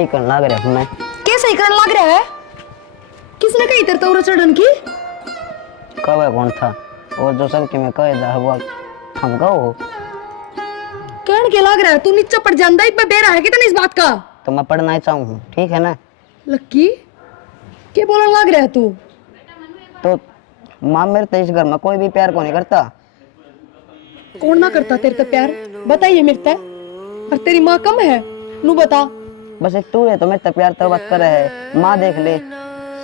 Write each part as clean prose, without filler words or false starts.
सही करने लग रहा मैं। क्या सही करने लग रहा है? किसने कही तेरे तो चढ़न की? कब है कौन था और जो सब के मैं कह दा वो हम कहो कहने के लग रहा है तू नीचे पड़ जांदा ही पे बेरा है कितना इस बात का? तो मैं पढ़ना ही चाहूँ, ठीक है ना? लक्की क्या बोलने लग रहा है तू? तो माँ मेरे तो इस घर में कोई भी प्यार को नहीं करता। कौन ना करता तेरे से प्यार? बताइए मेरे से। और तेरी माँ कम है नू बता। बस एक तू है तो मेरे तक प्यार तो बात कर है। माँ देख ले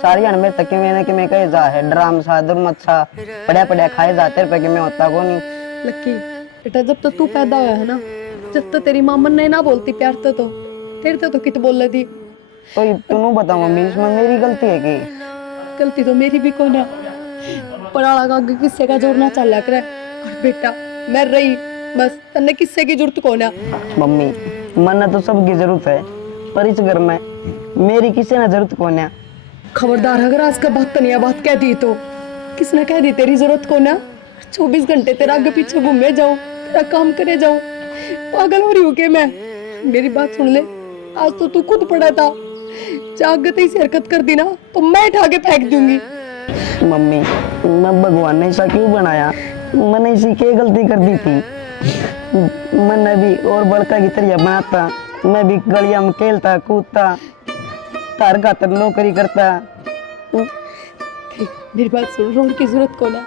सारी अन मेरे तक कि मैं कहे जा है ड्राम सा दुर्मत सा पड़ा पड़ा खाए जा तेरे पे कि मैं होता को नहीं। लक्की बेटा जब तो तू पैदा हुआ है ना, जब तो तेरी माँ मन ने ना बोलती प्यार तो तेरे तो कित बोल रही थी। तो तू बताओ मम्मी इसमें मेरी गलती है कि? गलती तो मेरी भी कौन है, पराला का आगे किस्से का जोर ना चल करे। और बेटा मैं रही बस तन्ने किस्से की जरूरत कौन है? मम्मी मन तो सबकी जरूरत है पर इस घर में मेरी किसी ने जरूरत कौन है? खबरदार अगर आज का बात तनिया बात कह दी तो किसने कह दी तेरी जरूरत कौन है? 24 घंटे तेरा आगे पीछे घूमे जाऊं, तेरा काम करे जाऊं, पागल हो रही हूँ के मैं? मेरी बात सुन ले, आज तो तू खुद पड़ा था, जागते ही हरकत कर दी ना तो मैं उठा के फेंक दूंगी। मम्मी मैं भगवान ने ऐसा क्यों बनाया? मैंने इसी के गलती कर दी थी। मैंने भी और बड़का की तरह बनाता, मैं भी गलिया में खेलता कूदता तार खातर नौकरी करता। मेरी बात सुन, रोड की जरूरत कौन है?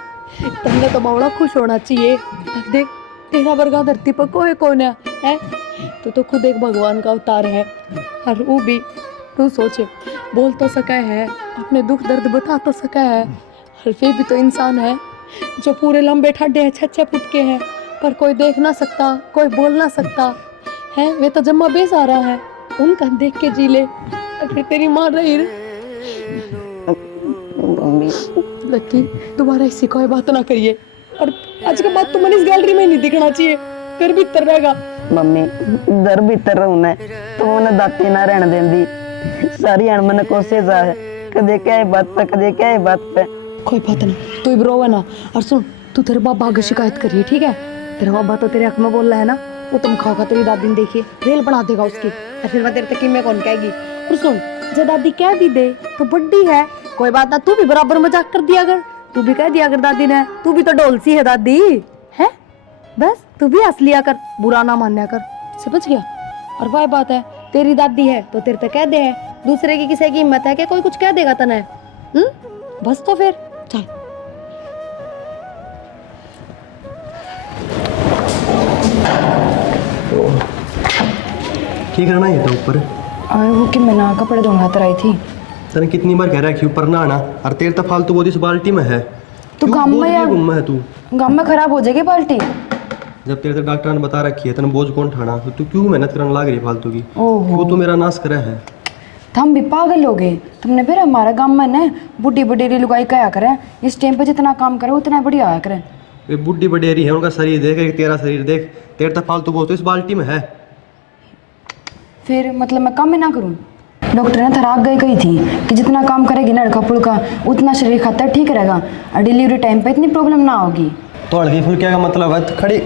तुमने तो बड़ा खुश होना चाहिए। देख तेरा वर्गा धरती पर कोई कौन है? तो खुद एक भगवान का अवतार है। और वो भी तू सोचे बोल तो सका है, अपने दुख दर्द बता तो सका है, और फिर भी तो इंसान है जो पूरे लंबे ठाडे हैं 6-6 फुट के हैं पर कोई देख ना सकता, कोई बोल ना सकता है। वे तो जम्मा बेसहारा है, उनका देख के जी ले। फिर तेरी माँ रही लक्की दोबारा इसी कोई बात ना करिए। और आज के बाद तो मन इस गैलरी में नहीं दिखना चाहिए, घर भीतर रहेगा। मम्मी दर भीतर रहूं तो उन्हें दाती ना रहने देंदी सारी अण मन कोसे जा है कदे क्या बात पे कदे क्या बात पे। कोई बात नहीं तू इब्रो है ना। और सुन तू तेरे बाबा आगे शिकायत करिए, ठीक है? तेरा बाबा तो तेरे हक में बोल रहा है ना, वो तुम खाओगा तेरी दादी ने देखिए रेल बना देगा उसकी, और फिर मैं तेरे तक में कौन कहेगी। और सुन जो दादी कह भी दे तो बड्डी है, कोई बात ना, तू भी बराबर मजाक कर दिया अगर, तू भी कह दिया अगर दादी ने, तू भी तो डोल सी है दादी है, बस तू भी हंस लिया कर, बुरा ना मान्या कर, समझ गया? और वह बात है तेरी दादी है तो तेरे तक कह दे है, दूसरे की किसी की हिम्मत है कि कोई कुछ कह देगा तने? बस तो फिर चल। ठीक करना है तो ऊपर वो कि मैं ना कपड़े धोने खातर आई थी। तने कितनी बार कह रहा है कि ऊपर ना आना, और तेरे तो फालतू बहुत इस बाल्टी में है। तो गांव में या घूम है तू गांव में खराब हो जाएगी बाल्टी। जब तेरे तो डॉक्टर ने बता रखी है तने बोझ कौन ठाना, तो तू क्यों मेहनत करने लग रही है फालतू की? वो तो मेरा नाश करे है। हम भी पागल हो गए तुमने। फिर हमारा गांव में ना बुढ़ी बुढ़ेरी लुगाई कहा करे, इस टाइम पे जितना काम करे उतना बढ़िया आया करे। वे बुढ़ी बडेरी है, उनका शरीर देख, एक तेरा शरीर देख, तेरे तो फालतू बहुत इस बाल्टी में है। फिर मतलब मैं काम ही ना करूं? डॉक्टर ने थराक गई थी कि जितना काम करेगी ना लड़का पुड़का उतना शरीर खातर ठीक रहेगा और डिलीवरी टाइम पे इतनी प्रॉब्लम ना होगी। तो हल्की फुल्किया का मतलब है खड़ी,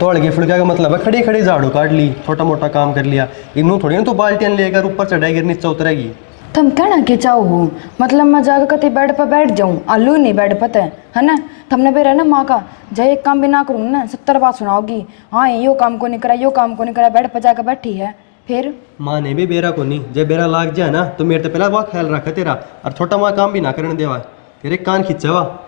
तो हल्की फुल्किया का मतलब है खड़ी खड़ी झाड़ू काट ली, छोटा मोटा काम कर लिया। इनू थोड़ी ना तो बाल्टियां लेकर ऊपर चढ़ाएगी नीचे उतरेगी। तुम कहना के चाहो हो मतलब मैं जाकर कति बेड पर बैठ जाऊं, आलू नहीं बेड पता है ना? तुमने भी रहना माँ का जब एक काम भी ना करूँ ना 70 बात सुनाओगी, हाँ यो काम को नहीं करा यो काम को नहीं करा, बेड पर जाकर बैठी है। फिर माँ ने भी बेरा को नहीं, जब बेरा लाग जाए ना तो मेरे तो पहला वह ख्याल रखा तेरा, और छोटा माँ काम भी ना करने देवा, तेरे कान खिंचवा।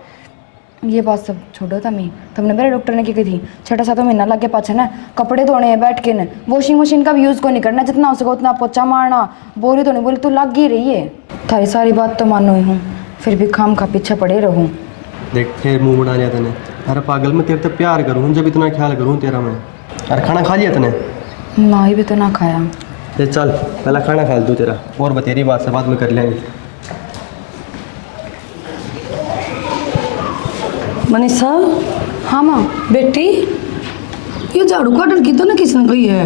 ये बात सब छोड़ो तमी, तुमने मेरे डॉक्टर ने की थी 6-7 महीना लग के पाछे ना कपड़े धोने हैं बैठ के न, वॉशिंग मशीन का भी यूज़ को नहीं करना, जितना हो सके उतना पोछा मारना, बोली तो नहीं बोली तू लग ही रही है। थारी सारी बात तो मानो ही हूँ, फिर भी खाम खा पीछे पड़े रहूँ। देख फिर मुँह बना लिया तने, अरे पागल मैं तेरे तो प्यार करूँ जब इतना ख्याल करूँ तेरा मैं। अरे खाना खा लिया तने? ना ही भी तो ना खाया। चल पहला खाना खा दूँ तेरा, और बतेरी बात से बाद में कर लेंगे। मनीषा। हाँ माँ। बेटी ये झाड़ू काटन की तो ना किसने कही है?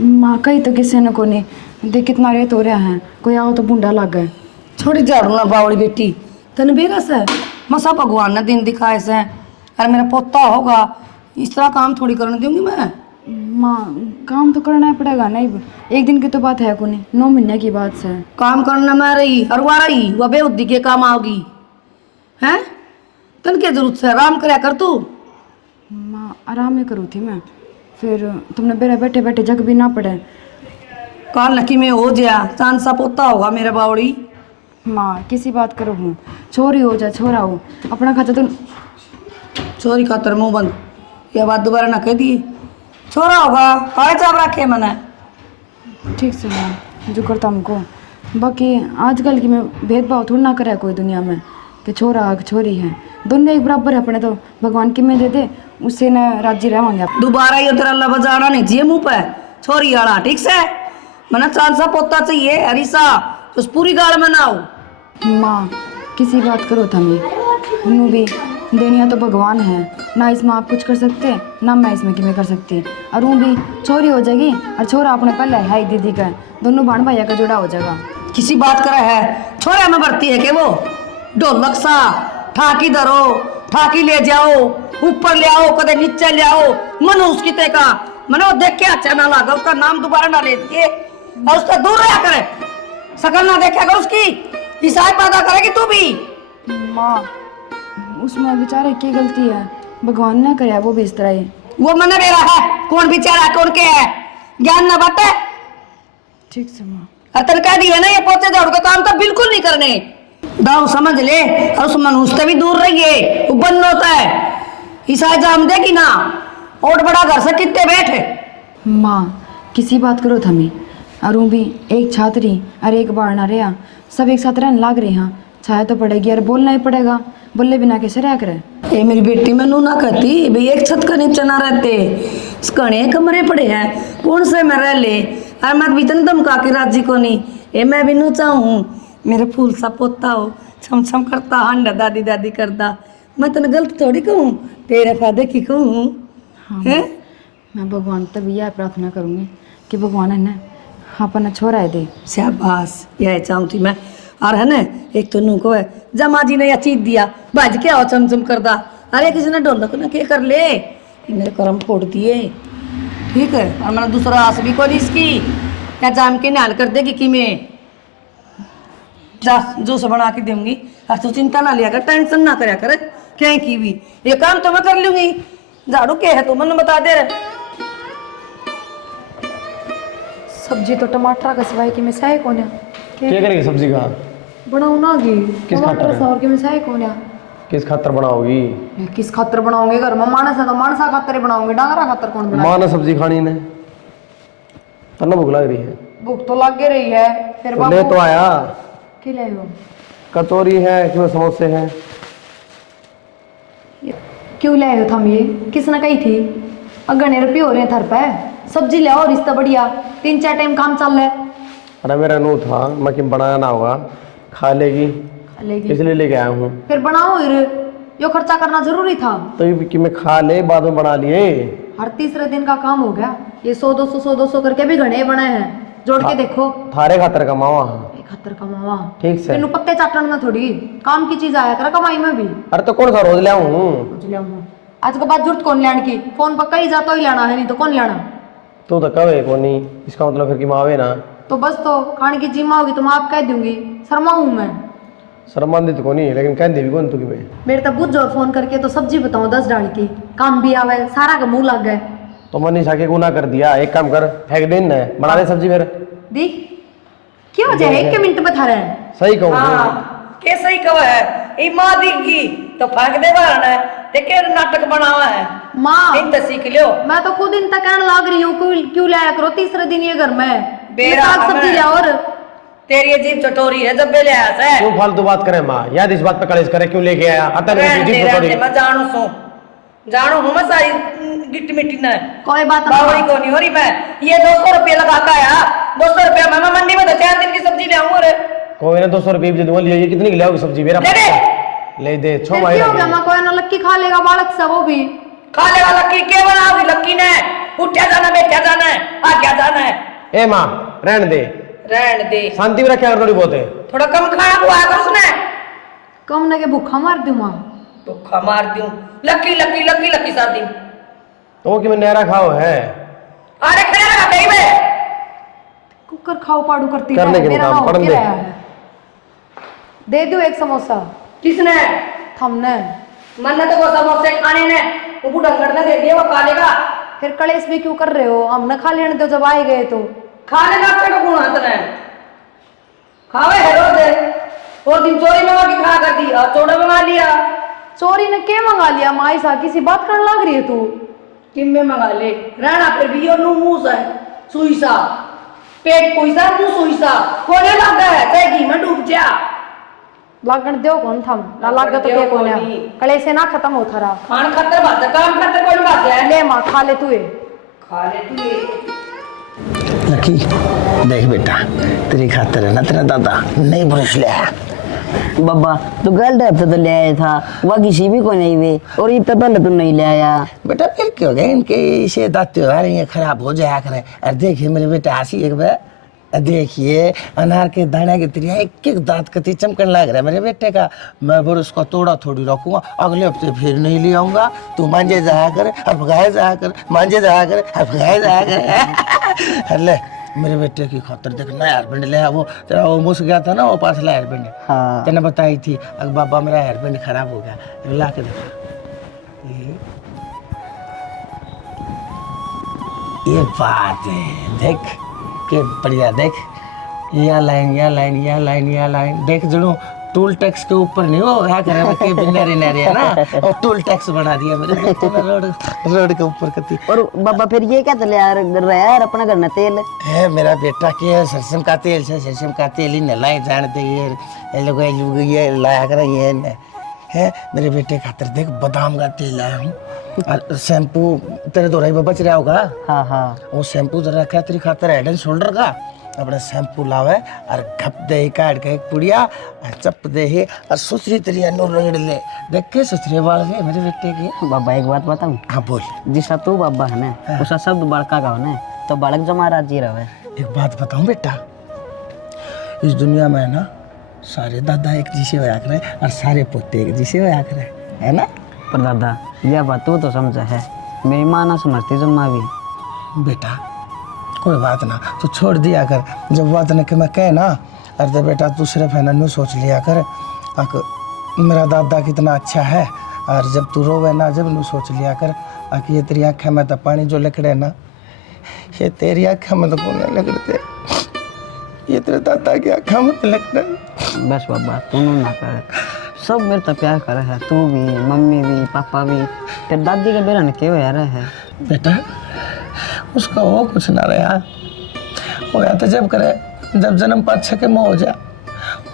माँ कही तो किसी ने को नहीं, देख कितना रेत हो रहा है, कोई आओ तो बूंदा लग गए। छोड़ी झाड़ू ना बावड़ी बेटी, तने बेरस है मसा भगवान ने दिन दिखाए से, अरे मेरा पोता होगा इस तरह काम थोड़ी करने दूंगी मैं। माँ काम तो करना ही पड़ेगा नहीं, एक दिन की तो बात है कोनी, 9 महीने की बात है। काम करना मैं रही और वह रही वह बेउद्दी के काम आओगी हैं। तन के जरूरत से आराम करया कर तू। माँ आराम ही करूँ थी मैं, फिर तुमने मेरे बैठे बैठे जग भी ना पड़े। काल नकी में हो जा चांद सा पोता होगा मेरे बावड़ी। माँ किसी बात करो हूँ, छोरी हो जा छोरा हो, अपना खाता तो छोरी खातर मुंह बंद, यह बात दोबारा ना कह दिए। छोरा होगा काहे चाप रखे मने। ठीक से माँ जो करता हमको। बाकी आजकल की में भेदभाव थोड़ा ना करे कोई दुनिया में कि छोरा कि छोरी है, दोनों एक बराबर है अपने। तो भगवान की में दे दे उससे न राजी रहेंगे आप। दोबारा ये तेरा अल्लाह बजाना नहीं चाहिए मुंह पे छोरी आड़ा। ठीक से मना चांद सा पोता चाहिए हरीसा उस पूरी गाल में ना हो। माँ किसी बात करो थमी, नू भी दुनिया तो भगवान है ना, इसमें आप कुछ कर सकते ना मैं इसमें कि मैं कर सकती। और वो भी छोरी हो जाएगी और छोरा अपने पहले है दीदी का, दोनों बहन भैया का जोड़ा हो जाएगा। किसी बात करे है छोरा में बढ़ती है कि वो ढोलक सा ठाकी धरो ठाकी ले जाओ ऊपर ले आओ कदे नीचे ले आओ मनो उसकी ते का मनो देख के अच्छा ना लगा उसका नाम दोबारा ना ले दिए और उसका दूर रहा करे शकल ना देखा कर उसकी हिसाब पैदा करेगी तू भी। माँ उसमें बेचारे की गलती है, भगवान ना करे वो भी इस तरह ही। वो मने मेरा है कौन बेचारा कौन के है ज्ञान ना बाटे। ठीक से माँ। और तन कह दी है ना ये पोते दौड़ का काम तो बिल्कुल नहीं करने दाव समझ ले और उस मनुष्य से भी दूर रहिए वो बंद होता है हिसाब जाम देगी ना और बड़ा घर से कितने बैठे। माँ किसी बात करो थमी, और वो भी एक छात्री और एक बार ना रहा, सब एक साथ रहने लाग रहे हैं, छाया तो पड़ेगी और बोलना ही पड़ेगा, बोले बिना कैसे रह करे। ये मेरी बेटी मैनू ना कहती भाई एक छत का नीचे ना रहते घने कमरे पड़े हैं कौन से में रह ले और मैं बीतन धमका के राजी को नहीं। ये मैं भी नू चाहूँ मेरे फूल सा पोता हो छम छम करता हंडा दादी दादी करता। मैं तेन गलत थोड़ी कहूँ तेरे फायदे की कहूँ है। मैं भगवान तब यह प्रार्थना करूँगी कि भगवान है ना अपना छोरा है दे। शाबाश यह चाहती मैं। और है ना एक तो नू को है जमा जी ने यह चीज दिया बाज क्या हो चमचम करदा अरे किसी ने ढोलक ना के कर ले मेरे करम फोड़ दिए। ठीक है और मैंने दूसरा आस भी कोई इसकी या जाम के नाल कर देगी कि मैं जा जूस बना के दूंगी और तू चिंता ना लिया कर टेंशन ना करया कर क्या की भी ये काम तो मैं कर लूंगी। झाड़ू के है तू मैंने बता दे रहे। सब्जी तो टमाटर का सिवाय की मिसाई कौन है क्या करेगी सब्जी का बनाऊ ना गी किस खातर टमाटर है? सौर की मिसाई कौन है। किस खातर बनाओगी? किस खातर बनाओगे घर में मानस है तो मानसा खातर ही बनाओगे डांगरा खातर कौन बनाए। माँ ने सब्जी खानी ने तन्ना भूख लग रही है। भूख तो लग रही है फिर तो ले तो आया के ले हो कचौरी है क्यों समोसे हैं। क्यों ले आए हो थम ये किसने कही थी अगने रुपये हो रहे हैं थर पे सब्जी ले आओ रिश्ता बढ़िया 3-4 टाइम काम चल रहा है। अरे मेरा नू था मैं कि बनाया ना होगा खा लेगी लेगी इसलिए लेके आया हूँ। फिर बनाओ यो खर्चा करना जरूरी था। तो ये कि मैं खा ले बाद में बना लिए। हर तीसरे दिन का काम हो गया ये 100-200 करके भी घने बने हैं जोड़ के देखो। थारे खातर कमावा एक खतर का मावा ठीक से। तेनू पत्ते चाटन में थोड़ी काम की चीज आया कर कमाई में भी। अरे तो कौन सा रोज ले आऊँ कुछ ले आऊं। आज के बाद जरूरत कौन लेने की फोन पर कहीं जाता ही लेना है नहीं तो कौन लेना। तू तो कवे को नहीं इसका मतलब फिर कि मावे ना तो बस तो खाने की जिम्मा होगी तो मैं आप कह दूंगी शर्मा हूँ मैं। शर्मान्वित को नहीं लेकिन कह देवी कौन तू कि मैं मेरे तब बुझ और फोन करके तो सब्जी बताऊं 10 डाल की काम भी आवे सारा का मुंह लग गए। तो मनीषा के गुना कर दिया। एक काम कर फेंक दे न बना दे सब्जी फिर। देख क्या वजह है 1 मिनट बता रहे हैं। सही कहूँ हाँ के सही कहो है ये माँ दिखगी तो फेंक दे बारन है देखे नाटक बनावा है माँ इन तो सीख लियो। मैं तो खुद इन तक कहने लग रही हूँ क्यों लाया करो तीसरे दिन ये घर में बेरा साग सब्जी ले और तेरी अजीब चटोरी है जब ले आया से क्यों फालतू बात करे माँ याद इस बात पे कलेश करे क्यों लेके आया आता नहीं मैं जानू हूँ मैं सारी गिट्टी मिट्टी न कोई बात बावड़ी को नहीं हो रही मैं ये 200 रुपये लगा का आया 200 रुपया मैं मंडी में तो 4 दिन की सब्जी ले आऊँ। अरे कोई ना 200 रुपये दे दूंगा ये कितनी की ले आओगी सब्जी मेरा ले दे ले दे छो फिर भाई क्या हो गया मैं कोई ना लक्की खा लेगा बालक सा वो भी खा लेगा लक्की के बनाओगी लक्की ने उठा जाना बैठा जाना है आ क्या जाना है। ए माँ रहने दे रहन दे शांति में रखा थोड़ी बहुत है थोड़ा कम खाया हुआ है उसने कम ना के भूखा मार दूं माँ भूखा मार दूं लक्की लक्की लक्की लक्की साथ दिन तो कि मैं नहरा खाओ है अरे खड़ा लगा कहीं में कुकर खाओ पाड़ू करती करने रहे, के मेरा काम, नाम पढ़ने क्या दे। है? दे दो एक समोसा। किसने हमने मन्ने तो वो समोसे खाने ने वो बूढ़ा ने दे दिया वो काले का फिर कलेश भी क्यों कर रहे हो? हमने खा लेने दो जब आए गए तो। खाने का पेट गुण हाथ ने खावे है रोज और दिन चोरी में की खा कर दी और चोड़ा मंगा लिया चोरी ने क्या मंगा लिया? माई सा किसी बात करने लग रही है तू। किम में मंगा ले रहना फिर भी और मुंह सा सुई सा पेट कोई सा मुंह सुई सा होने लगा है चाहे घी में डूब जा लागण दो कौन थम ना लाग तो के कोने कलेश से ना खत्म होता रहा। खान खातर बात है, काम खातर कोई बात है ले माँ खा ले तू ये। खा ले तू ये लकी देख बेटा, तेरी खातर है ना तेरा दादा नई ब्रश ले आया। बाबा तू गलत हफ्ते तो ले आया था, वह किसी भी को नहीं वे, और इतना पहले तू नहीं ले आया। बेटा फिर क्यों गए इनके इसे दांत त्योहार ये खराब हो जाया करे। और देखिए मेरे बेटा हंसी एक बार, देखिए अनार के दाने की तरह एक एक दांत कति चमकने लग रहा है मेरे बेटे का। मैं फिर उसको तोड़ा थोड़ी रखूंगा, अगले हफ्ते फिर नहीं ले आऊंगा। तू मांझे जाया कर और भगाए जाया कर, मांझे जाया कर और भगाए जाया कर। ले मेरे बेटे की खातर देख नया हेयरबैंड ले आया। वो तेरा वो मुस गया था ना वो पाछला हेयरबैंड, हाँ। तेने बताई थी अगर बाबा मेरा हेयरबैंड खराब हो गया, ला के देखा ये बात है। देख के बढ़िया, देख यह लाइन यह लाइन यह लाइन यह लाइन देख जड़ो टूल टैक्स के ऊपर नहीं हो क्या करे के बिनारे नारे है ना, और टूल टैक्स बना दिया मेरे बेटे ने रोड के ऊपर कती। और बाबा फिर ये क्या चले यार रहा है यार अपना घर तेल है मेरा बेटा के सरसों का तेल से, सरसों का तेल ही नलाए जानते ये लोग ये लाया कर ये है मेरे बेटे खातर। देख बादाम का तेल लाया हूँ और शैम्पू तेरे दोराई में बच रहा होगा। हाँ हाँ वो शैम्पू जरा रखा तेरी खातर हेड एंड शोल्डर का अपना शैम्पू लावे और घप दे ही काट के एक पुड़िया और चप दे ही और सुथरी तरिया नूर रगड़ ले। देख के सुथरे बाल है मेरे बेटे के। बाबा एक बात बताऊं, हाँ बोल। जिसका तू बाबा है ना उसका शब्द बड़का का होना तो बालक जमा राजी रहे। एक बात बताऊं बेटा, इस दुनिया में ना सारे दादा एक जैसे होया करे और सारे पोते एक जैसे होया करे, है ना। पर दादा यह बात तू तो समझा है, मेरी माँ ना समझती जम्मा भी। बेटा कोई बात ना तू छोड़ दिया कर, जब बात न कि मैं कहे ना अरे बेटा तू सिर्फ है ना न्यू सोच लिया कर मेरा दादा कितना अच्छा है। और जब तू रोवे ना जब न्यू सोच लिया कर कि ये तेरी आँखें में तो पानी जो लिखड़े ना ये तेरी आँखें में तो कौन लिखड़ते, ये तेरे दादा की आँखें में तो लिखड़े। बस बाबा तू ना कर, सब मेरे तो प्यार करे है, तू भी मम्मी भी पापा भी। तेरे दादी के बेरा ने क्यों यार है बेटा उसका वो कुछ ना रहा हो या तो जब करे जब जन्म पाछे के मोह हो जा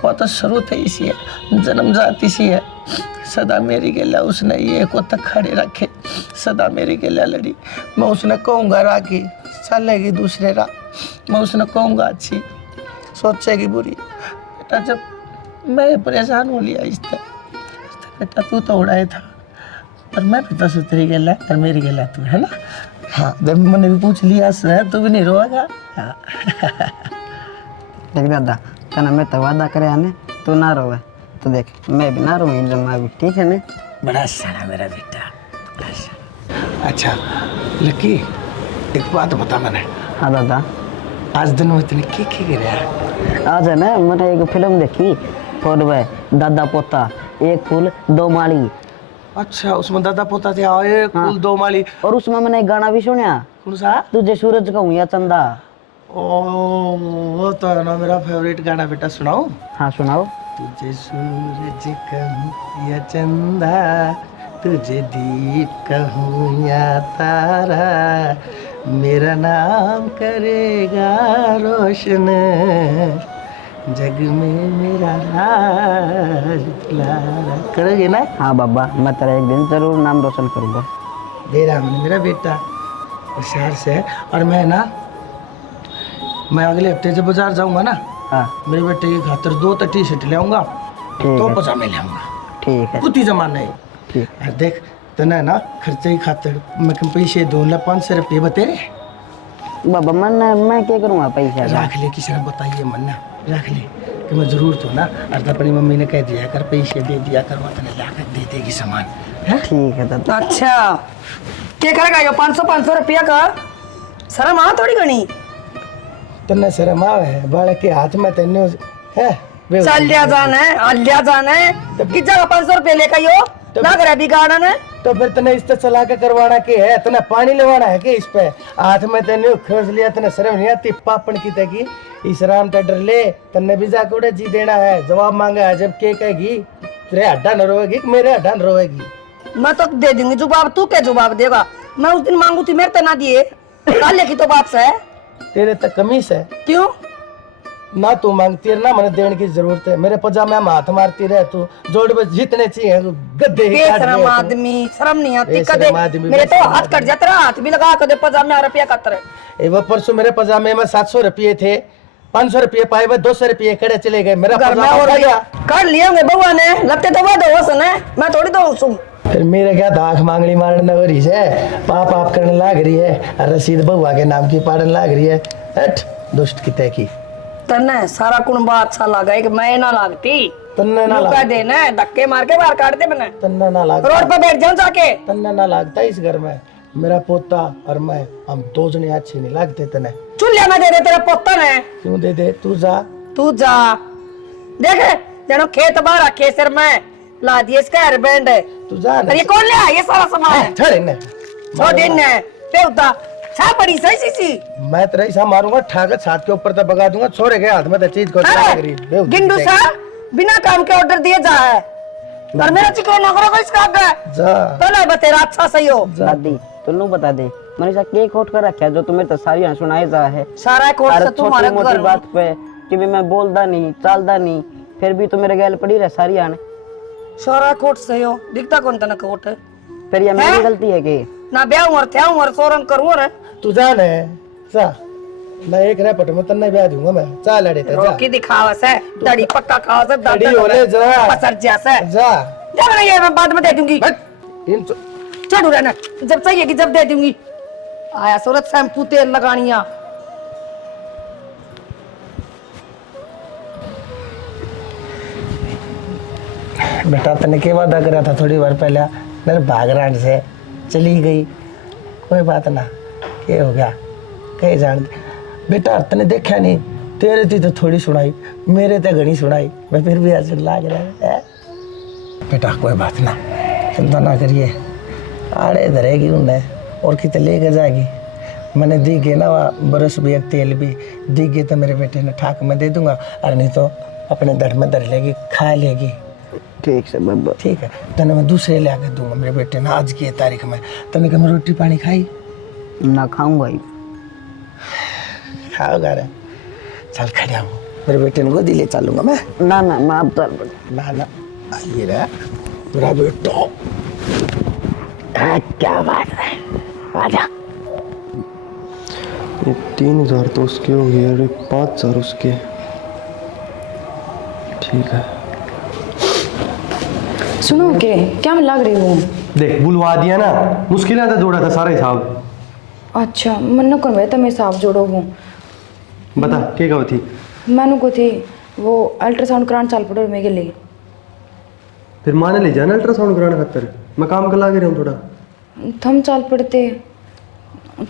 वो तो शुरू थे इसी है, जन्म जाती सी है। सदा मेरी गेला उसने ये को तक खड़े रखे, सदा मेरी गेला लड़ी। मैं उसने कहूँगा राखी चलेगी दूसरे राह, मैं उसने कहूँगा अच्छी सोचेगी बुरी। बेटा जब मैं परेशान हो लिया इस तरह बेटा तू तो उड़ाए था पर मैं भी तो सुतरी गेला और मेरी गेला तू है ना। हाँ जब मैंने भी पूछ लिया सर तू भी नहीं रोएगा। हाँ देख दादा कहना मैं तो वादा करे आने तू ना रोवे तो देख मैं भी ना रोऊंगी जम्मा भी, ठीक है ना। बड़ा सारा मेरा बेटा बड़ा सारा। अच्छा लकी एक बात बता मैंने, हाँ दादा आज दिन में तूने की गिरा? आज है ना मैंने एक फिल्म देखी फोन में, दादा पोता एक फूल दो माली। अच्छा उसमें दादा पोता थे एक फूल दो माली। और उसमें मैंने एक गाना भी सुना, कौन सा? तुझे सूरज कहूँ या चंदा। ओ वो तो है ना मेरा फेवरेट गाना बेटा, सुनाओ। हाँ सुनाओ। तुझे सूरज कहूँ या चंदा, तुझे दीप कहूँ या तारा, मेरा नाम करेगा रोशन जग में मेरा राज दुलारा। करोगे ना? हाँ बाबा मैं तेरा एक दिन जरूर नाम रोशन करूँगा। दे रहा हूँ मेरा बेटा होशियार से। और मैं अगले हफ्ते जब बाजार जाऊँगा ना, हाँ मेरे बेटे की खातर 2 तो टी शर्ट ले आऊँगा, ठीक 2 है। पजामे ले आऊँगा। ठीक है कुछ जमाना है। ठीक। और देख तना ना खर्चे की खातर मैं कम पैसे दूँ 500 रुपये बतेरे बाबा मैं क्या करूँगा पैसा का? रख ले, किसी ने बताइए मन्ना रख ले कि मैं जरूर तो ना। और अपनी मम्मी ने कह दिया कर पैसे दे दिया कर, वो तने ला कर दे देगी सामान है। ठीक है दादा। अच्छा क्या करेगा ये 500 रुपया का शर्म आ थोड़ी घनी तन्ने शर्म आवे है बालक के हाथ में तेने है चल लिया जाना है लिया जाना है कि जगह 500 रुपये लेकर यो लग रहा है बिगाड़न है तो फिर तने इस तरह चला के करवाना के है तने पानी लगाना है कि इस पे हाथ में तेने खोज लिया तने शर्म नहीं आती पापन की तकी इस राम टेडर ले तने भी जाके उड़े जी देना है जवाब मांगा है जब के कहेगी तेरे हड्डा न रोएगी कि मेरे हड्डा न रोएगी मैं तो दे दूंगी जवाब तू क्या जवाब देगा मैं उस दिन मांगू थी मेरे तो ना दिए काले की तो बात से है तेरे तक कमीज है क्यों ना तू मांगती है ना मैंने देने की जरूरत है मेरे पजामे में हाथ मारती रहे तू जोड़ में जितने चाहिए गद्दे ही काट बेशरम दिए तू। आदमी शर्म नहीं आती बेशरम कदे आदमी, मेरे तो बेशरम हाथ कट जाते रहा हाथ भी लगा कदे पजामे रुपया कतर ए वो परसों मेरे पजामे में 700 रुपये थे 500 रुपये पाए हुए 200 रुपये खड़े चले गए मेरा घर में पजामा और खा गया कर लिए होंगे बउआ ने लगते तो वो दो हसन है मैं थोड़ी दो सुन फिर मेरे क्या दाख मांगनी मारने हो रही है पाप आप करने लाग रही है रसीद बउआ के नाम की पाड़न लाग रही है हट दुष्ट की तय की तन्ने सारा कुणबा अच्छा लगा एक मैं ना लागती तन्ने ना लगा देना धक्के मार के बाहर काट दे मैंने तन्ना ना लाग रोड पे बैठ जाऊं जाके तन्ना ना लागता इस घर में मेरा पोता और मैं हम दो जने अच्छे नहीं लागते तने चूल्हा ना दे दे तेरा पोता ने क्यों दे दे तू जा तू जा देख जनो खेत बाहर रखे सिर में ला दिए इसका हेयर बैंड है तू जा अरे ये कौन ले आया ये सारा सामान ठहरे ने वो दिन है पेउता छा बड़ी सही सी मैं तेरा ऐसा मारूंगा ठाकर छात के ऊपर तक भगा दूंगा छोरे के हाथ में तो चीज को लग रही है गिंडू सा बिना काम के ऑर्डर दिए जा है और मेरा चिकन नौकरों को इसका आगे जा तो ना बतेरा अच्छा सही हो दादी तुन्नू बता दे मैंने ऐसा केक खोट कर रखा है जो तुम्हें तो सारी यहाँ सुनाई जा है सारा कोर्स हर से तुम्हारे छोटी मोटी घर बात पे कि भी मैं बोलदा नहीं चालदा नहीं फिर भी तो मेरे गैल पड़ी रहे सारी आने सारा कोट सही हो दिखता कौन तना कोट है फिर ये मेरी गलती है कि ना ब्याह और थे और सोरंग करूं रे तू जा ने जा मैं एक रैपट में तन्ने ब्याह दूंगा मैं जा लड़े ते जा रोकी दिखावस है दड़ी पक्का खावस है खड़ी होले जा पसर जैसे जा जा मैं ये मैं बाद में दे दूंगी हट इन चढ़ू रहना जब चाहिए कि जब दे दूंगी आया सूरत शैम्पू तेल लगानिया बेटा तने के वादा करा था थोड़ी बार पहले मेरे बागरान से चली गई कोई बात ना ये हो गया कहीं जान बेटा तने देखा नहीं तेरे थी तो थोड़ी सुनाई मेरे तो घनी सुनाई मैं फिर भी आज लाग रहा है बेटा कोई बात ना चिंता ना करिए आड़े धरेगी उन्हें और कितने लेकर जाएगी मैंने दी गई ना बरस भी एक तेल भी दी गई तो मेरे बेटे ने ठाक में दे दूंगा और नहीं तो अपने दर में धर लेगी खा लेगी ठीक से बाबा ठीक है तने मैं दूसरे ले आके दूंगा मेरे बेटे ने आज की तारीख में तने क्या मैं रोटी पानी खाई ना खाऊंगा ही खाओगा रे चल खड़ा हूँ मेरे बेटे ने गोदी ले चलूंगा मैं ना ना मैं अब चल ना ना आइए रे मेरा बेटा हाँ, क्या बात है आजा ये 3000 तो उसके हो गए और 5000 उसके ठीक है सुनो के क्या मैं लग रही हूँ देख बुलवा दिया ना मुश्किल था जोड़ा था सारा हिसाब अच्छा मन्नो कौन भाई मैं साफ जोड़ो हूँ बता क्या कहा थी मैनू को थी वो अल्ट्रासाउंड कराने चल पड़ो मेरे लिए फिर माने ले जाना अल्ट्रासाउंड कराने खातर मैं काम कर लागे रहा हूँ थोड़ा थम चल पड़ते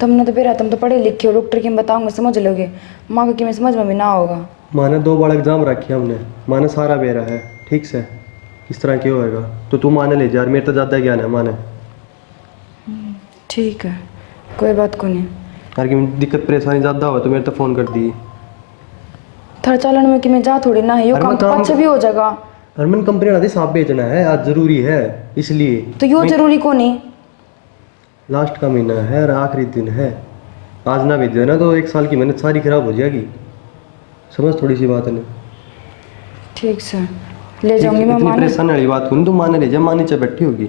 तुमने तो फिर तुम तो पढ़े लिखे हो डॉक्टर की बताऊंगा समझ लोगे माँ को कि मैं समझ में भी ना होगा माने 2 बार एग्जाम रखे हमने माने सारा बेरा है ठीक से किस तरह क्यों होएगा तो तू माने ले जा यार मेरे तो ज़्यादा ज्ञान है माने ठीक है कोई बात को नहीं यार कि दिक्कत परेशानी ज़्यादा हो तो मेरे तो फ़ोन कर दी थर चालन में कि मैं जा थोड़ी ना है यो अरे काम मैं तो काम- अच्छा भी हो जाएगा और मैंने कंपनी वाला साफ बेचना है आज ज़रूरी है इसलिए तो यो जरूरी को नहीं लास्ट का महीना है और आखिरी दिन है आज ना भेज देना तो 1 साल की मेहनत सारी खराब हो जाएगी समझ थोड़ी सी बात है ना ठीक से ले जाऊंगी मैं इतनी माने परेशान वाली बात करूँ तुम माने ले जा मानी नीचे बैठी होगी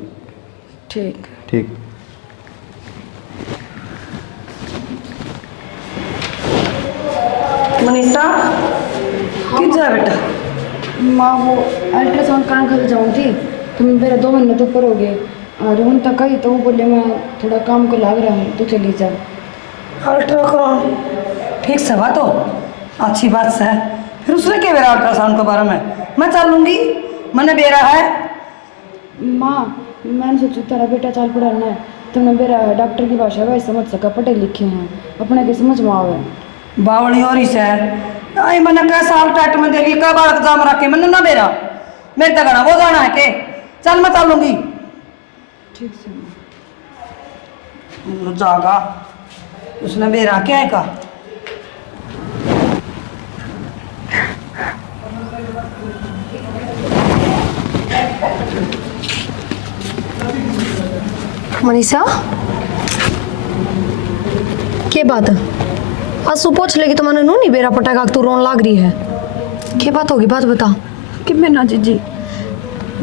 ठीक ठीक मनीषा किधर है बेटा माँ वो अल्ट्रासाउंड कराने खाली जाऊँ थी तो मेरा 2 महीने तो ऊपर हो गए और उन तक आई तो वो बोले मैं थोड़ा काम को लाग रहा हूँ तो चली जा अल्ट्रासाउंड ठीक से बात हो अच्छी बात से है फिर उसने क्या मेरा अल्ट्रासाउंड के बारे में मैं चल लूंगी मैंने बेरा है माँ मैंने सोचा तेरा बेटा चाल पढ़ाना है, तुमने मेरा डॉक्टर की भाषा वैसे समझ सका, पढ़े लिखे हैं, अपने के समझ में आवे। बावली हो रही सै आई मैंने कहा साल टाइट में देगी कब बार एग्जाम रख के मैंने ना मेरा मेरे तक आना वो जाना है के चल मैं चलूंगी। ठीक से जागा उसने मेरा क्या है का मनीषा के बात है? आज सु पूछ लेगी तो मैंने नू नहीं बेरा पटाखा तू रोन लाग रही है। के बात होगी, बात बता। कि मैं ना जीजी,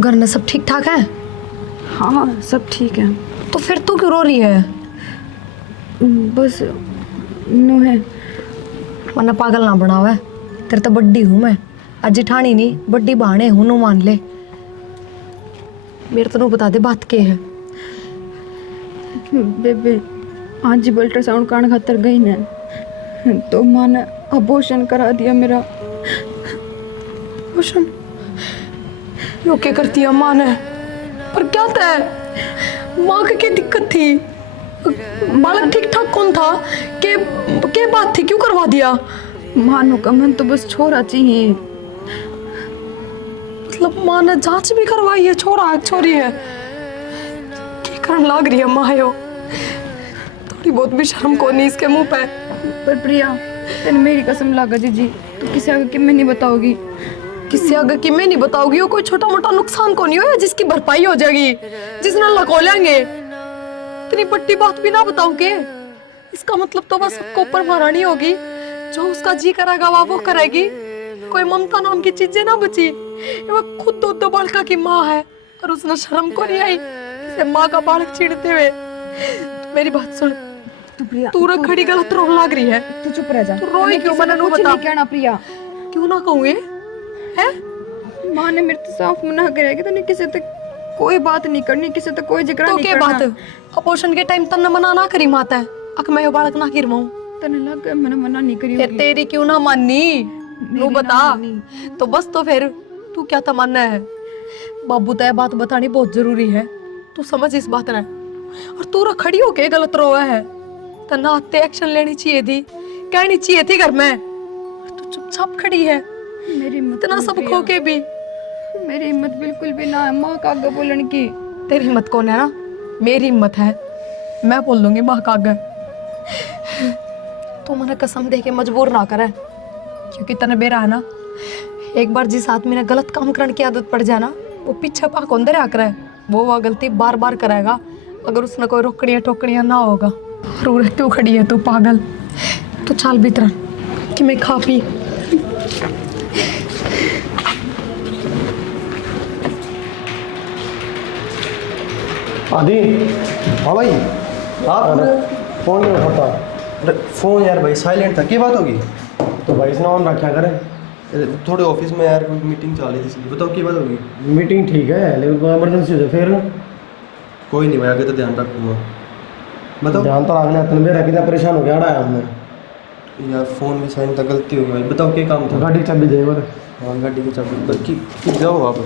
घर में सब ठीक ठाक है? हाँ सब ठीक है। तो फिर तू क्यों रो रही है? बस नू है। वरना पागल ना बनावे, तेरे तो बड्डी हूँ मैं, आज जेठानी नहीं बड्डी बहाने हूँ, नू मान ले। मेरे तो नू बता दे बात के है। बेबे आज ही अल्ट्रासाउंड कराने खातर गई ना, तो माँ ने अबॉर्शन करा दिया मेरा। रोशन यो क्या करती है माँ ने? पर क्या था माँ की क्या दिक्कत थी? बालक ठीक ठाक कौन था? के बात थी, क्यों करवा दिया? मानो का मन तो बस छोरा चाहिए। मतलब माँ ने जांच भी करवाई है, छोरा है छोरी है? क्या करने लाग रही है माँ यो? थोड़ी बहुत भी शर्म को नहीं इसके मुंह पे। पर प्रिया तेने मेरी कसम लागा जीजी, तो किसी आगे कि मैं नहीं बताओगी। किसी आगे कि मैं नहीं बताओगी? वो कोई छोटा मोटा नुकसान को नहीं हो जिसकी भरपाई हो जाएगी, जिसने लको लेंगे। इतनी बड़ी बात भी ना बताओगे? इसका मतलब तो बस सबको ऊपर महारानी होगी, जो उसका जी करेगा वो करेगी। कोई ममता नाम की चीजें ना बची। वो खुद दो बालका की माँ है और उसने शर्म को नहीं आई इसे माँ का बालक छीनते हुए। मेरी बात सुन, तू प्रिया तू रे खड़ी गलत रोने लग रही है। तू चुप रह जा। तू रोई क्यों? मैंने कुछ बता नहीं कहना प्रिया। क्यों ना कहूँ ये है? माँ ने मेरे तो साफ मना कराया कि तूने किसी तक कोई बात नहीं करनी, किसी तक कोई जिक्र तो नहीं क्या करना। बात? अपोषण के टाइम तन्ने मना ना करी माता है, अक मैं यो बालक ना गिरवाऊं। तने लग गया मैंने मना नहीं करी फिर होगी। तेरी क्यों ना माननी? नू ना बता। मानी। तो बस तो फिर तू क्या तमन्ना है? बाबू तय बात बतानी बहुत जरूरी है, तू समझ इस बात ने। और तू रा खड़ी होके गलत रोया है, तना आते एक्शन लेनी चाहिए थी, कहनी चाहिए थी घर में। तू चुपचाप खड़ी है, मेरी हिम्मत इतना नहीं सब प्रिया। खो के भी। मेरी हिम्मत बिल्कुल भी ना है माँ का आगे बोलने की। तेरी हिम्मत कौन है ना? मेरी हिम्मत है, मैं बोल दूंगी माँ का आगे। तू मैंने कसम दे के मजबूर ना करे, क्योंकि तने बेरा है ना, एक बार जिस आदमी ने गलत काम करने की आदत पड़ जाए ना, वो पीछे पाक अंदर आकर है, वो गलती बार बार करेगा अगर उसने कोई रोकड़ियाँ टोकड़ियाँ ना होगा। रो क्यों खड़ी है तू पागल? तू चाल भीतर कि मैं खा पी। आदि हाँ भाई आप फोन नहीं उठाता अरे फोन यार भाई साइलेंट था, क्या बात होगी? तो भाई इसने ऑन रखा करें। थोड़े ऑफिस में यार कोई मीटिंग चल रही थी इसलिए। बताओ क्या बात होगी? मीटिंग ठीक है लेकिन कोई इमरजेंसी हो जाए फिर कोई नहीं भाई, आगे तो ध्यान रखूंगा। बताओ ध्यान तो रखना। तन मेरा कितना परेशान हो गया आड़ा है हमने। यार फोन में साइन था, गलती हो गई भाई। बताओ क्या काम था? गाड़ी की चाबी दे और हाँ गाड़ी की चाबी कि जाओ आप।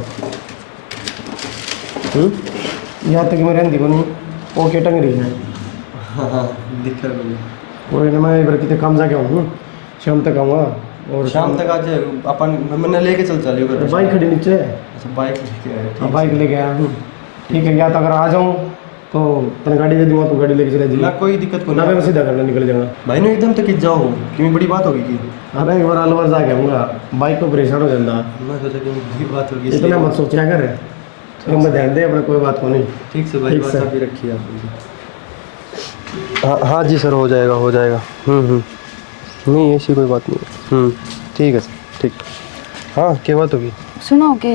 यहाँ तक मेरे हिंदी बनी वो के टंग रही है। हाँ हाँ दिख रहा है मुझे। वही ना मैं इधर कितने कम जाके आऊँ, शाम तक आऊँगा। और शाम तक आज अपन मैंने लेके चल बाइक खड़ी नीचे। अच्छा बाइक लेके आए, ठीक बाइक लेके आया हूँ। ठीक है, या तो अगर आ जाऊँ तो तन गाड़ी दे दूँगा, तो गाड़ी लेके चले है। ना जाइए कोई दिक्कत को ना, मैं नहीं। सीधा करना निकल जाऊँगा। भाई ने एकदम तक जाओ, क्यों बड़ी बात होगी कि अरे एक बार अलवर जाके आऊँगा, बाइक को परेशान हो जाता। मैं सोचा कि बड़ी बात होगी इतना इसलिए। मत सोचा कर, तो मैं ध्यान दे अपने, कोई बात को नहीं। ठीक से भाई, ठीक बात सर। अभी रखिए आप। हाँ हाँ जी सर, हो जाएगा हो जाएगा। नहीं ऐसी कोई बात नहीं। ठीक है सर, ठीक। हाँ क्या बात होगी? सुनो के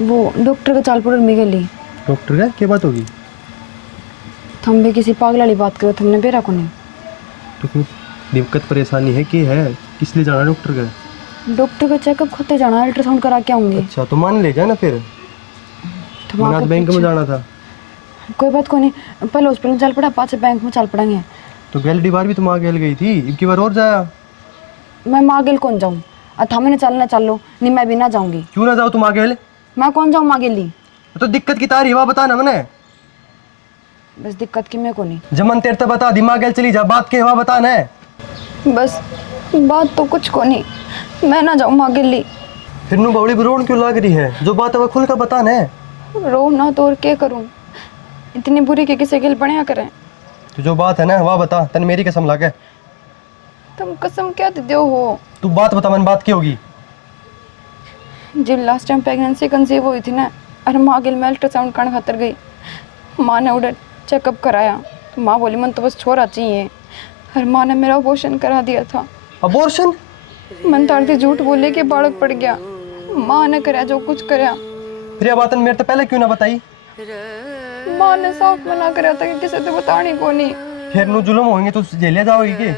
वो डॉक्टर का चाल पड़ल मिगली। डॉक्टर का क्या बात होगी? थम भी किसी पागल वाली बात करो, तुमने बेरा को नहीं। तो कोई दिक्कत परेशानी है कि है? किस लिए जाना है डॉक्टर का? डॉक्टर का चेकअप खोते जाना, अल्ट्रासाउंड करा के आऊंगी। अच्छा तो मान ले जाए ना फिर। तुम मैंने आके आज बैंक में पूछो। जाना था। कोई बात को नहीं, पहले हॉस्पिटल में चल पड़ा, पाँच बैंक में चल पड़ेंगे। तो गैलरी बार भी तुम आगे गई थी, एक की बार और जाया। मैं मागिल कौन जाऊँ? थामे ने चलना चलो, नहीं मैं भी ना जाऊंगी। क्यों ना जाओ तुम आगे? मैं कौन जाऊँ मागिली? तो दिक्कत की तारी है, वहाँ बताना मैंने। बस दिक्कत कि मैं को नहीं। जमन तेरे तो बता, दिमाग गल चली जा, बात के हवा बताना है। बस बात तो कुछ को नहीं, मैं ना जाऊँ माँ गिल्ली। फिर नू बवड़ी रोन क्यों लाग रही है? जो बात है वो खुल कर बताना है। रो ना तो और क्या करूँ, इतनी बुरी के किसे गिल बढ़िया करें। तो जो बात है ना वह बता, तन मेरी कसम लागे। तुम कसम क्या देते हो? तू बात बता, मन बात की होगी? जब लास्ट टाइम प्रेगनेंसी कंसीव हुई थी ना, और माँ गिल में अल्ट्रासाउंड करने खातर गई। माँ ने उधर चेकअप कराया तो माँ बोली मन तो बस छोरा चाहिए, और माँ ने मेरा अबॉर्शन करा दिया था। अबॉर्शन? मन तारती झूठ बोले कि बालक पड़ गया। माँ ने कराया जो कुछ कराया। फिर यह बात मेरे तो पहले क्यों ना बताई? माँ ने साफ मना कराया था कि किसी से बतानी को नहीं। फिर नू जुल्म होंगे तो जेलिया जाओगी कि?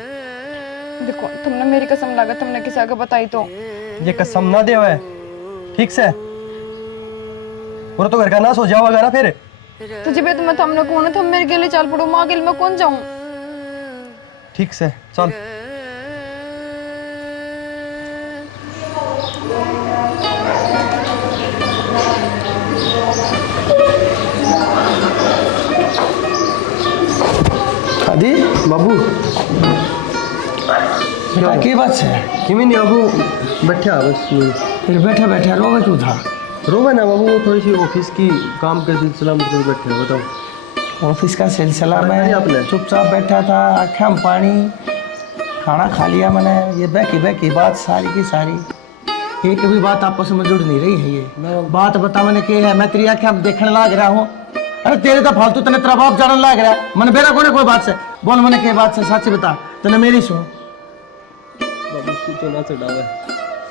देखो तुमने मेरी कसम लगा, तुमने किसी आगे बताई तो ये कसम ना दे है, ठीक से? पूरा तो घर का नाश हो जाओगा ना फिर। तुझे भी तुम्हें थमने कौन है? थम मेरे के लिए चल पड़ो, माँ के लिए मैं कौन जाऊँ? ठीक से चल। आदि बाबू बेटा की बात है? किमी नहीं बाबू, बैठा बस यूं। फिर बैठा बैठा रोवे क्यों था? रोवे ना बाबू, वो थोड़ी सी ऑफिस की काम के सिलसिला में तो बैठे हैं। बताओ। ऑफिस का सिलसिला अरे में आपने? चुपचाप बैठा था, आँखें में पानी, खाना खा लिया मैंने। ये बैकी बात सारी की सारी, एक भी बात आपस में जुड़ नहीं रही है। ये बात बता मैंने क्या है? मैं तेरी आँखें देखने लग रहा हूँ। अरे तेरे तो फालतू तने तेरा बाप जानने लग रहा है। मैंने बेरा कोई बात से बोल, मैंने क्या बात से सच बता, तने मेरी सुन। बाबू तू तो ना चढ़ावे,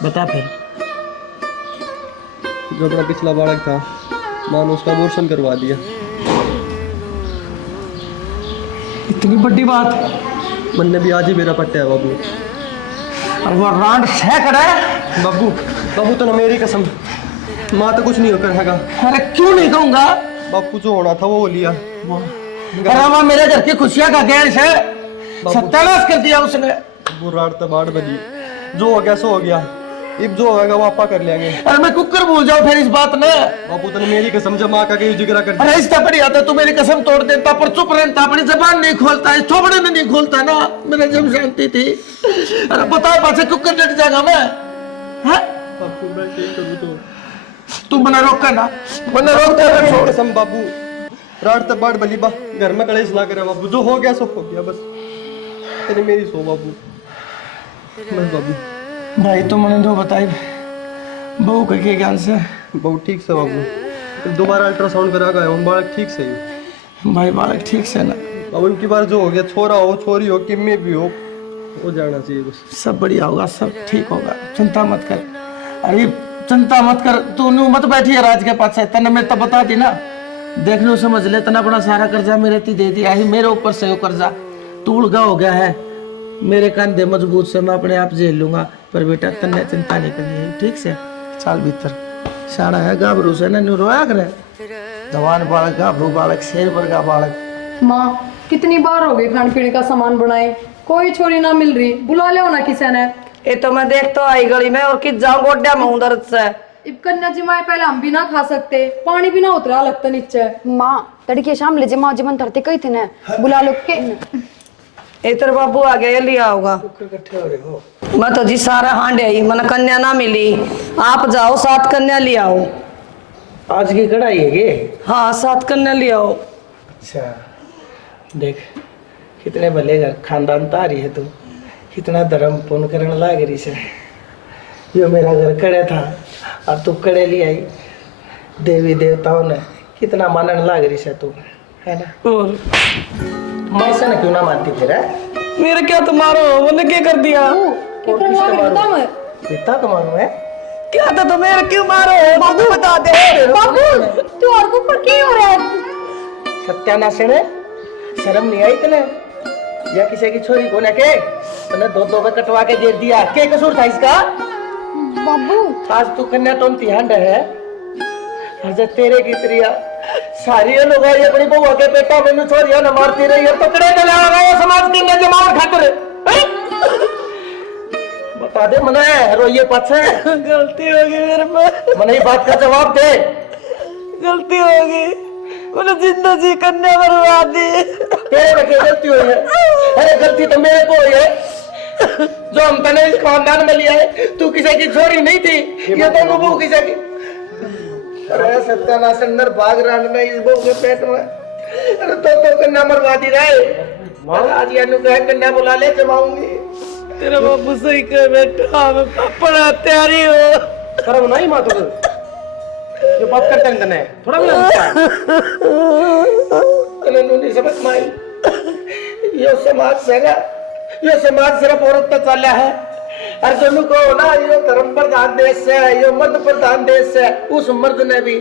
बता फिर। जो अपना पिछला बालक था, मां ने उसका अबॉर्शन करवा दिया। इतनी बड़ी बात? मन ने भी आज ही मेरा पट्टा है बाबू। और वो रांड छह है बाबू बाबू तो ना मेरी कसम, माँ तो कुछ नहीं होकर हैगा। अरे क्यों नहीं कहूंगा? बापू जो होना था वो लिया। अरे वहाँ मेरे घर की खुशियां का गैस है, सत्यानाश कर दिया उसने। वो रात तो बाढ़ बनी, जो हो गया सो हो गया, अब जो होगा वो आपा कर लेंगे। अरे मैं कुकर भूल जाऊं फिर इस बात ने? बापू तने मेरी कसम जब माँ का कहीं जिक्र कर अरे इसका पड़ी आता, तू मेरी कसम तोड़ देता पर चुप रहता, अपनी जबान नहीं खोलता, इस थोबड़े में नहीं खोलता ना। मैंने जब शांति थी। अरे बताओ पाछे कुकर डट जाएगा मैं? बापू मैं क्या करूँ? तो तू मना रोक ना, मना रोक दे। छोड़ कसम बाबू, रात तक बाढ़ बली बा, घर में कलेश ना करे बाबू, जो हो गया सो हो गया बस। तेरी मेरी सो बाबू, बस बाबू। भाई तुम मैंने जो बताई बहू के ज्ञान से? बहुत ठीक से बाबू, दोबारा अल्ट्रासाउंड करा गया हूँ, बालक ठीक से ही। भाई बालक ठीक से ना? अब उनकी बार जो हो गया, छोरा हो छोरी हो किम्मे भी हो जाना चाहिए बस। सब बढ़िया होगा, सब ठीक होगा, चिंता मत कर। अरे चिंता मत कर, तू नू मत बैठी है राज के पास से, तने मैं तो बता दी ना। देख लो समझ ले, तना अपना सारा कर्जा मेरे ती दे दिया है, मेरे ऊपर से वो कर्जा तू उलगा हो गया है। मेरे कंधे मजबूत से मैं अपने आप झेल लूंगा, पर बेटा तन्ने चिंता नहीं करनी है, ठीक से? चल भीतर, सारा है गाभरू से ना, न्यू रोया करे। जवान बालक, गाभरू बालक, शेर वर्गा बालक। माँ कितनी बार हो गई खाने पीने का सामान बनाए, कोई छोरी ना मिल रही, बुला ले ना किसी ने। ये तो मैं देख तो आई गली में और किस जाऊं गोड्या में दर्द से। इब कन्या जी माए पहले हम भी ना खा सकते, पानी भी ना उतरा लगता नीचे। माँ तड़के शाम ले माँ जीवन धरते कही थे ना, बुला लो के। इधर बाबू आ गया, ये लिया होगा। मैं तो जी सारा हांडे आई, मन कन्या ना मिली। आप जाओ 7 कन्या ले आओ। आज की कढ़ाई है ये? हाँ 7 कन्या ले आओ। अच्छा देख कितने भले घर खानदान तारी है तू, कितना धर्म पुण्य करने लाग रही से। यो मेरा घर कड़े था और तू कड़े ले आई। देवी देवताओं ने कितना मानने लाग रही से तू, है ना? और मैं से ना क्यों ना मानती फिर है? मेरे क्या तुम्हारो मैंने क्या कर दिया? पिता तुम्हारा है क्या था तो मेरे क्यों मारो? बाबू बता दे। बाबू तू और को पर क्यों हो रहा है? सत्यानाश है, शर्म नहीं आई तने? या किसी की छोरी को ने के तने दो पे कटवा के दे दिया, क्या कसूर था इसका? बाबू आज तू कन्या टोनती हंड है, और जब तेरे की त्रिया सारी लोग ये अपनी बहू के बेटा मैंने छोरिया न मारती रही है, पकड़े न लगा रहा समाज की न जमाव खातिर। बता दे मने रोइए पाछे। गलती हो गई मेरे में, मने ये बात का जवाब दे। गलती हो गई। मैंने जिंदा जी करने बर्बाद दी। तेरे में क्या गलती हुई है? अरे गलती तो मेरे को हुई है जो हम तने इस खानदान में लिया है। तू किसी की छोरी नहीं थी, ये तो बहू किसी की। अरे सत्यानाश अंदर भाग रहा है इस बहू के पेट में। अरे तो कन्या मरवादी रहे। आज यानू कहे कन्या बुला ले जमाऊंगी। तेरा बाबू सही कह बेटा, मैं पापा तैयारी हो। शर्म नहीं माँ तुझे जो बात करते हैं तने थोड़ा भी लगता है। तने नहीं समझ माई ये समाज से ना, ये समाज सिर्फ औरत पे चला है। अरे दोनों को ना ये धर्म प्रधान देश है, ये मर्द प्रधान देश है। उस मर्द ने भी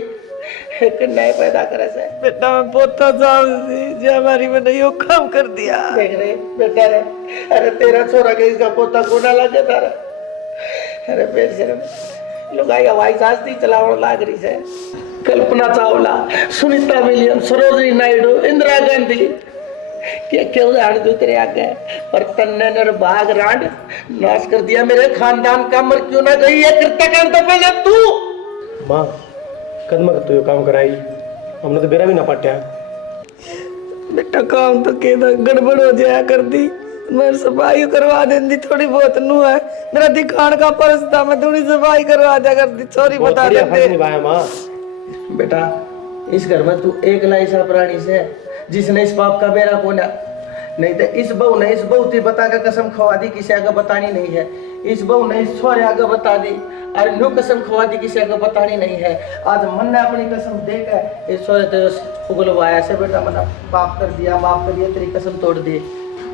एक नए पैदा करे से। बेटा मैं पोता जाऊंगी जो हमारी मैंने यो काम कर दिया। देख रहे बेटा रे, अरे तेरा छोरा के इसका पोता कोना लगे तारा। अरे बेर शर्म लोग आई हवाई जहाज नहीं चलावण लाग रही से। कल्पना चावला, सुनीता विलियम्स, सरोजनी नायडू, इंदिरा गांधी क्या क्या उदाहरण दो तेरे आगे। और तन्ने निर्भाग रांड नाश कर दिया मेरे खानदान का। मर क्यों ना गई है कृत्यकांड तो पहले तू। माँ कदम कर तू ये काम कराई हमने तो बेरा भी ना पाट्या। बेटा काम तो केदा गड़बड़ हो जाया कर दी। मैं सफाई करवा देंदी थोड़ी बहुत नू है। मेरा दिखान का परस था, मैं थोड़ी सफाई करवा दिया कर दी। सॉरी बता देते माँ। बेटा इस घर में तू एक लाइसा प्राणी से जिसने इस पाप का बेरा कोना। नहीं तो इस बहू ने इस बहू थी बता कर कसम खवा दी, किसी आगे बतानी नहीं है। इस बहू ने इस छोरे आगे बता दी और नो कसम खवा दी, किसी आगे बतानी नहीं है। आज मन ने अपनी कसम देकर इस छोरे तो उगलवाया से बेटा मैंने माफ कर दिया, माफ कर दिया, तेरी कसम तोड़ दी।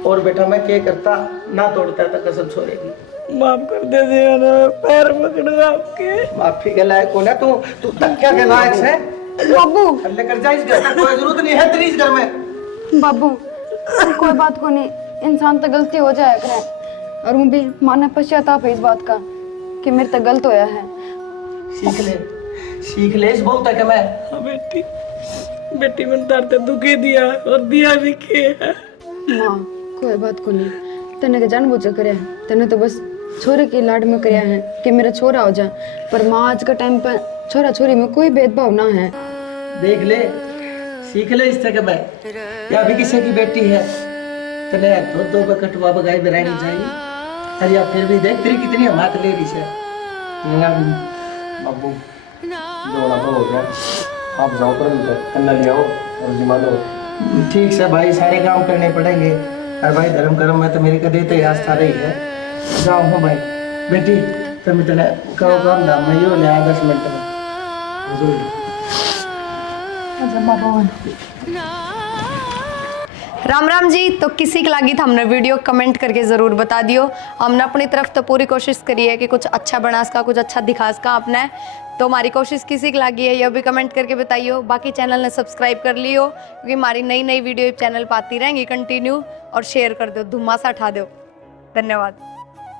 और बेटा मैं क्या करता ना तोड़ता तो कसम छोड़े की। माफ कर दे जीवन, पैर पकड़ूंगा आपके। माफी के लायक हो ना तू तकिया के लायक है। बाबू लेकर जा इस घर में, कोई जरूरत नहीं है तेरी इस घर में। बाबू कोई बात को नहीं, इंसान तो गलती हो जाए करे। और मुझे भी माना पश्चाताप है इस बात का कि मेरे तो गलत होया है। सीख ले इस बहू तक मैं। हाँ बेटी, बेटी मैंने तारते दुखे दिया और दिया भी किया। माँ कोई बात को नहीं, तने के जानबूझ कर करे, तने तो बस छोरे की लाड में कराया है कि मेरा छोरा हो जाए। पर माँ आज के टाइम पर छोरा छोरी में कोई भेदभाव ना है। देख ले, सीख ले इस तक मैं। या भी किसी की बेटी है तने तो दो बकटवा बगाई बनानी चाहिए। अरे या फिर भी देख तेरी कितनी हिम्मत ले रही है। बाबू जोड़ा तो हो गया, आप जाओ पर कन्ना ले आओ और जिमा दो। ठीक से भाई, सारे काम करने पड़ेंगे। और भाई धर्म कर्म में तो मेरी कदे तो आस्था रही है। जाओ हो भाई। बेटी तुम इतने कहो काम धाम में यो ले 10 मिनट में। राम राम जी। तो किसी के लागी था हमने वीडियो कमेंट करके ज़रूर बता दियो। हमने अपनी तरफ तो पूरी कोशिश करी है कि कुछ अच्छा बना सका, कुछ अच्छा दिखा सका आपने। तो हमारी कोशिश किसी की लागी है यह भी कमेंट करके बताइयो। बाकी चैनल ने सब्सक्राइब कर लियो क्योंकि हमारी नई नई वीडियो चैनल पर आती रहेंगी कंटिन्यू। और शेयर कर दो, धुम्मा सा उठा दो। धन्यवाद।